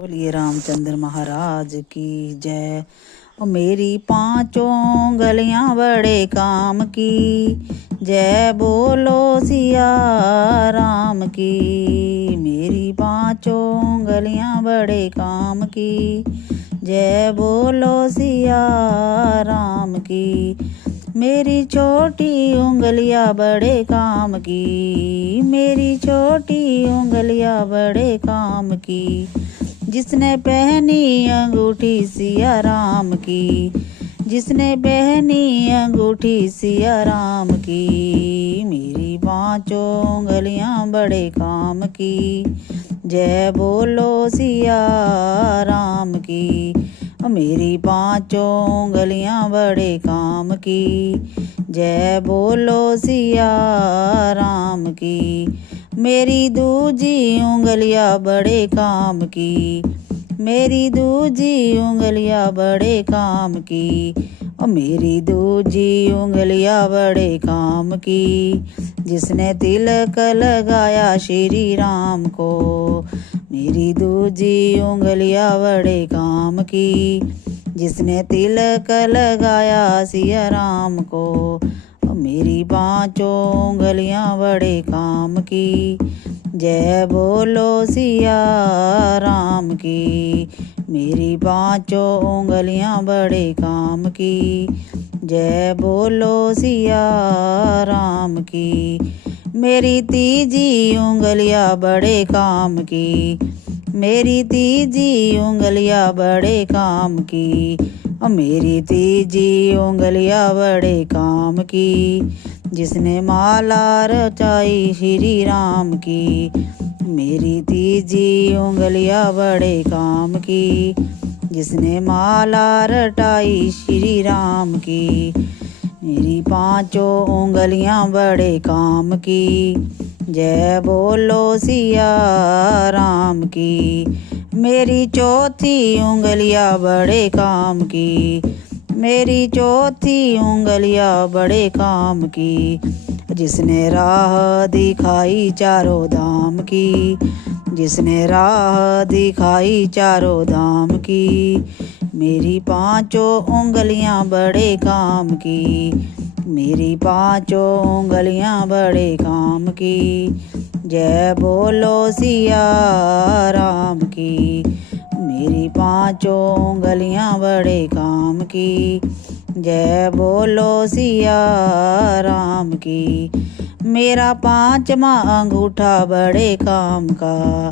बोलिए रामचंद्र महाराज की जय। ओ मेरी पांचों गलियां बड़े काम की जय, बोलो सिया राम की। मेरी पांचों गलियां बड़े काम की जय, बोलो सिया राम की। मेरी छोटी उंगलियां बड़े काम की, मेरी छोटी उंगलियां बड़े काम की। जिसने पहनी अंगूठी सिया राम की, जिसने पहनी अंगूठी सिया राम की। मेरी पांचों उंगलियां बड़े काम की जय, बोलो सिया राम की। मेरी पांचों उंगलियां बड़े काम की जय, बोलो सिया राम की। मेरी दूजी उंगलियां बड़े काम की, मेरी दूजी उंगलियां बड़े काम की। और मेरी दूजी उंगलियां बड़े काम की। जिसने तिलक लगाया श्री राम को, मेरी दूजी उंगलियां बड़े काम की। जिसने तिलक लगाया सिया राम को, मेरी पांचों उंगलियां बड़े काम की जय, बोलो सिया राम की। मेरी पांचों उंगलियां बड़े काम की जय, बोलो सिया राम की। मेरी तीजी उंगलियां बड़े काम की, मेरी तीजी उंगलियां बड़े काम की। मेरी तीजी उंगलियां बड़े काम की। जिसने माला रचाई श्री राम की, मेरी तीजी उंगलियां बड़े काम की। जिसने माला रटाई श्री राम की, मेरी पांचों उंगलियां बड़े काम की जय, बोलो सिया राम की। मेरी चौथी उंगलियां बड़े काम की, मेरी चौथी उंगलियां बड़े काम की। जिसने राह दिखाई चारों धाम की, जिसने राह दिखाई चारों धाम की। मेरी पांचों उंगलियां बड़े काम की, मेरी पांचों उंगलियां बड़े काम की जय, बोलो सिया राम की। मेरी पांचों उंगलियां बड़े काम की जय, बोलो सिया राम की। मेरा पांचवा अंगूठा बड़े काम का,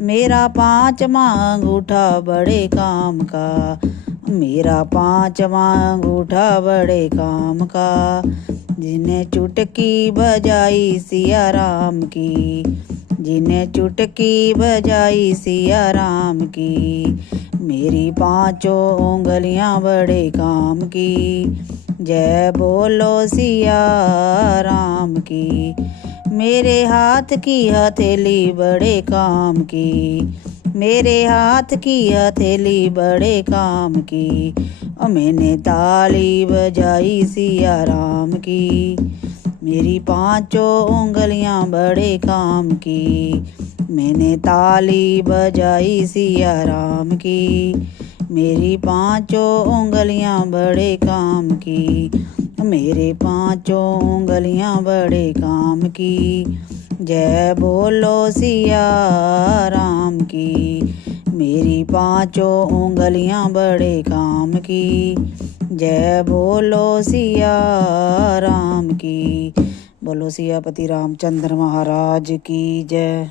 मेरा पांचवा अंगूठा बड़े काम का। मेरा पांचवा अंगूठा बड़े काम का। जिन्हें चुटकी बजाई सिया राम की, जिन्हें चुटकी बजाई सिया राम की। मेरी पांचों उंगलियां बड़े काम की जय, बोलो सिया राम की। मेरे हाथ की हथेली बड़े काम की, मेरे हाथ की हथेली बड़े काम की। और मैंने ताली बजाई सिया राम की, मेरी पांचों उंगलियां बड़े काम की। मैंने ताली बजाई सिया राम की, मेरी पांचों उंगलियां बड़े काम की। मेरे पांचों उंगलियां बड़े काम की जय, बोलो सिया राम की। मेरी पांचों उंगलियां बड़े काम की जय, बोलो सिया राम की। बोलो सियापति रामचंद्र महाराज की जय।